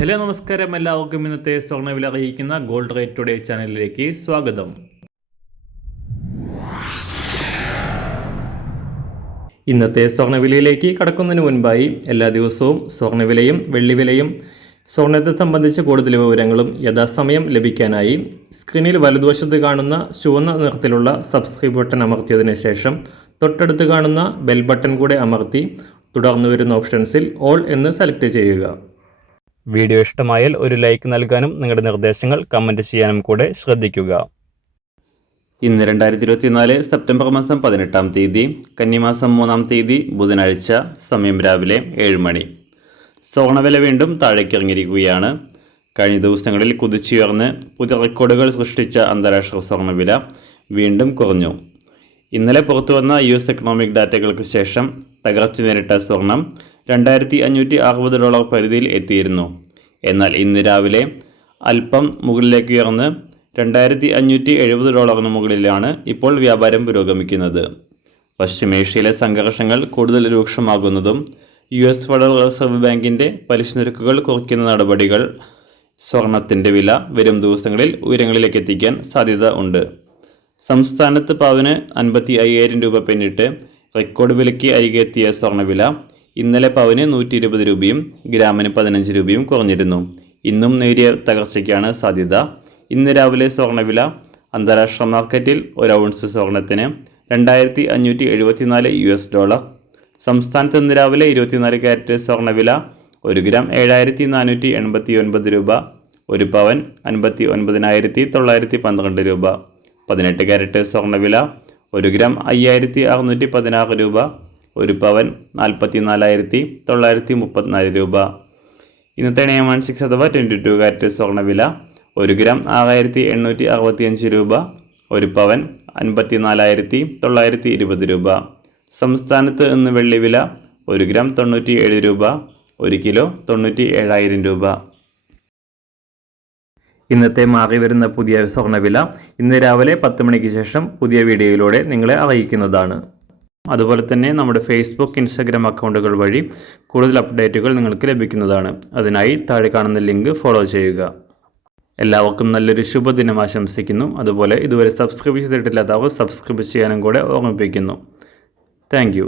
Hello നമസ്കാരം, എല്ലാവർക്കും ഇന്നത്തെ സ്വർണ്ണവില അറിയിക്കുന്ന ഗോൾഡ് റേറ്റ് ടുഡേ ചാനലിലേക്ക് സ്വാഗതം. ഇന്നത്തെ സ്വർണ്ണവിലയിലേക്ക് കടക്കുന്നതിന് മുൻപായി എല്ലാ ദിവസവും സ്വർണ്ണവിലയും വെള്ളിവിലയും സ്വർണ്ണത്തെ സംബന്ധിച്ച് കൂടുതൽ വിവരങ്ങളും യഥാസമയം ലഭിക്കാനായി സ്ക്രീനിൽ വലതുവശത്ത് കാണുന്ന ചുവന്ന നിറത്തിലുള്ള സബ്സ്ക്രൈബ് ബട്ടൺ അമർത്തിയതിനു ശേഷം തൊട്ടടുത്ത് കാണുന്ന ബെൽ ബട്ടൺ കൂടെ അമർത്തി തുടർന്ന് വരുന്ന ഓപ്ഷൻസിൽ ഓൾ എന്ന് സെലക്ട് ചെയ്യുക. വീഡിയോ ഇഷ്ടമായാൽ ഒരു ലൈക്ക് നൽകാനും നിങ്ങളുടെ നിർദ്ദേശങ്ങൾ കമൻറ്റ് ചെയ്യാനും കൂടെ ശ്രദ്ധിക്കുക. ഇന്ന് 2024 സെപ്റ്റംബർ മാസം 18-ാം തീയതി, കന്നിമാസം 3-ാം തീയതി, ബുധനാഴ്ച. സമയം രാവിലെ 7 മണി. സ്വർണ്ണവില വീണ്ടും താഴേക്കിറങ്ങിയിരിക്കുകയാണ്. കഴിഞ്ഞ ദിവസങ്ങളിൽ കുതിച്ചുയർന്ന് പുതിയ റെക്കോർഡുകൾ സൃഷ്ടിച്ച അന്താരാഷ്ട്ര സ്വർണ്ണവില വീണ്ടും കുറഞ്ഞു. ഇന്നലെ പുറത്തുവന്ന US എക്കണോമിക് ഡാറ്റകൾക്ക് ശേഷം തകർച്ച നേരിട്ട സ്വർണം $2,560 പരിധിയിൽ എത്തിയിരുന്നു. എന്നാൽ ഇന്ന് രാവിലെ അല്പം മുകളിലേക്ക് ഉയർന്ന് $2,570 മുകളിലാണ് ഇപ്പോൾ വ്യാപാരം പുരോഗമിക്കുന്നത്. പശ്ചിമേഷ്യയിലെ സംഘർഷങ്ങൾ കൂടുതൽ രൂക്ഷമാകുന്നതും US ഫെഡറൽ റിസർവ് ബാങ്കിൻ്റെ പലിശ നിരക്കുകൾ കുറയ്ക്കുന്ന നടപടികൾ സ്വർണത്തിൻ്റെ വില വരും ദിവസങ്ങളിൽ ഉയരങ്ങളിലേക്ക് എത്തിക്കാൻ സാധ്യത ഉണ്ട്. സംസ്ഥാനത്ത് പവന് 55,000 രൂപ പിന്നിട്ട് റെക്കോർഡ് വിലയ്ക്ക് അരികെ എത്തിയ സ്വർണ്ണവില ഇന്നലെ പവന് 120 രൂപയും ഗ്രാമിന് 15 രൂപയും കുറഞ്ഞിരുന്നു. ഇന്നും നേരിയ തകർച്ചയ്ക്കാണ് സാധ്യത. ഇന്ന് രാവിലെ സ്വർണ്ണവില അന്താരാഷ്ട്ര മാർക്കറ്റിൽ ഒരു ഔൺസ് സ്വർണത്തിന് $2,574. സംസ്ഥാനത്ത് ഇന്ന് രാവിലെ 24 കാരറ്റ് സ്വർണ്ണവില 1 ഗ്രാം 7,489 രൂപ, 1 പവൻ 59,912 രൂപ. 18 കാരറ്റ് സ്വർണ്ണവില 1 ഗ്രാം 5,616 രൂപ, 1 പവൻ 44,934 രൂപ. ഇന്നത്തെ 916 അഥവാ 22 കാരറ്റ് സ്വർണ്ണവില 1 ഗ്രാം 6,865 രൂപ, 1 പവൻ 54,920 രൂപ. സംസ്ഥാനത്ത് ഇന്ന് വെള്ളിവില 1 ഗ്രാം 97 രൂപ, 1 കിലോ 97,000 രൂപ. ഇന്നത്തെ മാറി വരുന്ന പുതിയ സ്വർണ്ണവില ഇന്ന് രാവിലെ 10 മണിക്ക് ശേഷം പുതിയ വീഡിയോയിലൂടെ നിങ്ങളെ അറിയിക്കുന്നതാണ്. അതുപോലെ തന്നെ നമ്മുടെ ഫേസ്ബുക്ക്, ഇൻസ്റ്റാഗ്രാം അക്കൗണ്ടുകൾ വഴി കൂടുതൽ അപ്ഡേറ്റുകൾ നിങ്ങൾക്ക് ലഭിക്കുന്നതാണ്. അതിനായി താഴെ കാണുന്ന ലിങ്ക് ഫോളോ ചെയ്യുക. എല്ലാവർക്കും നല്ലൊരു ശുഭദിനം ആശംസിക്കുന്നു. അതുപോലെ ഇതുവരെ സബ്സ്ക്രൈബ് ചെയ്തിട്ടില്ലാത്തവർ സബ്സ്ക്രൈബ് ചെയ്യാനും കൂടെ ഓർമ്മിപ്പിക്കുന്നു. താങ്ക്